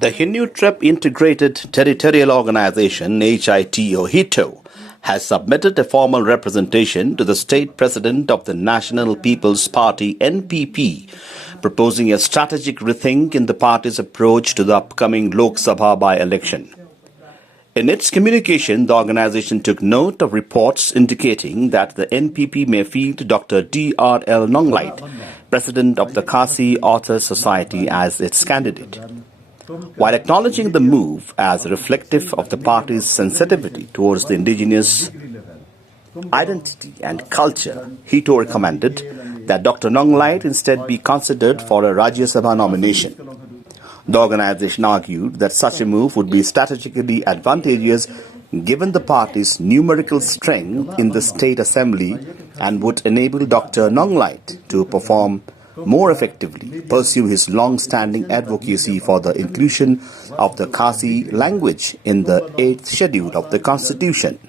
The Hito Integrated Territorial Organization Hito has submitted a formal representation to the state president of the National People's Party NPP, proposing a strategic rethink in the party's approach to the upcoming Lok Sabha by-election. In its communication, the organization took note of reports indicating that the NPP may field Dr. D.R.L. Nonglait, president of the Khasi Authors Society, as its candidate. While acknowledging the move as reflective of the party's sensitivity towards the indigenous identity and culture, Hito recommended that Dr. Nonglait instead be considered for a Rajya Sabha nomination. The organization argued that such a move would be strategically advantageous given the party's numerical strength in the state assembly and would enable Dr. Nonglait to perform more effectively, pursue his long-standing advocacy for the inclusion of the Khasi language in the 8th schedule of the Constitution.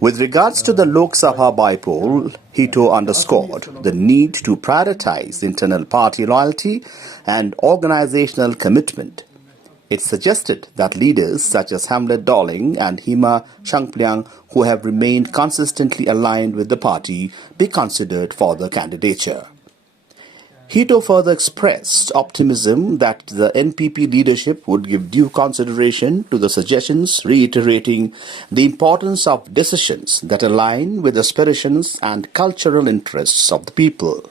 With regards to the Lok Sabha by-poll, Hito underscored the need to prioritize internal party loyalty and organizational commitment. It suggested that leaders such as Hamlet Darling and Hima Shangpliang, who have remained consistently aligned with the party, be considered for the candidature. Hito further expressed optimism that the NPP leadership would give due consideration to the suggestions, reiterating the importance of decisions that align with aspirations and cultural interests of the people.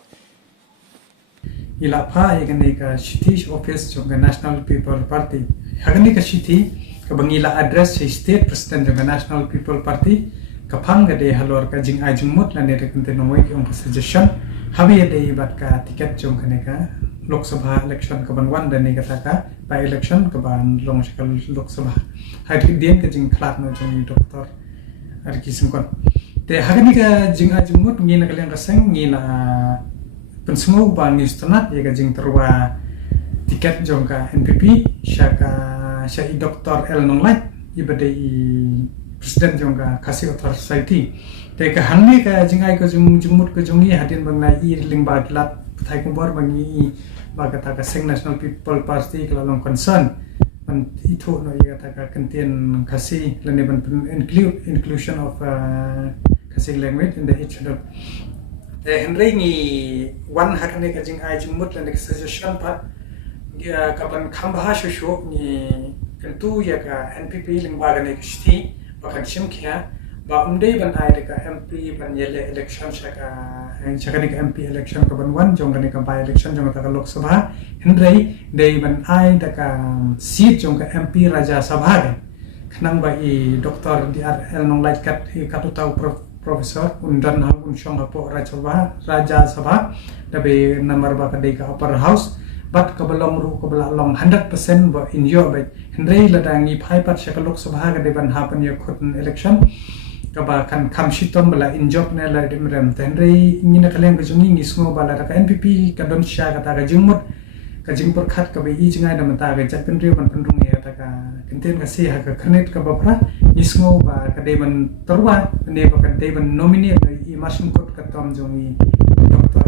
Ilapha ka city office of the National People Party. Hagani ka city kabangila address sa state president of the National People Party kapang gade halor ka jing ajmut la ne rekente nomoy ki suggestion habi ade ibat ka ticket jong kane ka Lok Sabha election ka banwan dan ne kata ka by election ka ban long shakal Lok Sabha hadi dien ka jing khlat no jong doktor ar ki singkon te hagani ka jing ajmut ngi na kaleng ka seng ngi na pensungu ba ni stanat ye ka jing terwa tiket jong ka NPP sya doktor L Nonglait ibade president jong ka Khasi Authors Society te ka hangne ka jingai ko jumut ko jongi hadin bangna lingba lat thai kumbor bangi ba kata ka sing National People Party ka long concern man Hito no ye kata ka contain Khasi lane ban inclusion of Khasi language in the schedule te henry ni one hakne ka jingai jumut lane ka suggestion pa ka ban khamba shu ni kentu ya ka NPP lingba ga ne ksti bakan simkia ba umdei ban ai ka MP ban yele election shaka ni MP election ka ban wan jong ka by election jong ka Lok Sabha hendrei dei ban ai ka seat jong ka MP Raja Sabha ga khnang ba I Dr. D.R.L. Nonglait kat katutau professor undan ha unshong apo Raja Sabha dabe number ba ka dei ka upper house but kabalong ru kabala long 100% ba in your ba hendrei ladangi phai pat shaka Lok Sabha ga deban happen ya khotun election kaba kan kamshitom bala in job ne la dimrem hendrei ngina kaleng bajungi ngisngo bala ka NPP ka don sha ka ta ga jingmut ka jingpur khat ka ba I jingai da mata ga japin ri ban pendung ya ta ka kenten ka si ha ka khanet ka ba pra ngisngo ba ka deban terwa ne ba ka deban nominate I masum kot ka tom jongi Dr.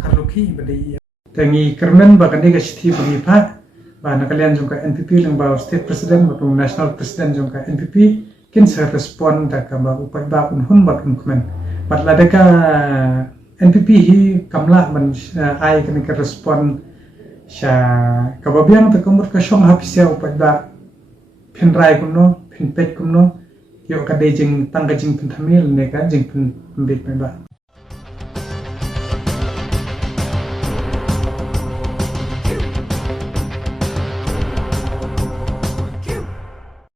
Karloki badai tangi kermen ba kani ka sithi bagi pa ba nakalian jong ka NPP lang ba state president matung national president jong ka NPP kin sa respond ta ka ba upai ba unhun ba comment pat la ka NPP hi kamla man ai kani ka respond sya kababian ta kumur ka shong hapisia upai ba phenrai kumno phenpet kumno yo ka de jing tangga jing penthamil ne ka jing pembet ba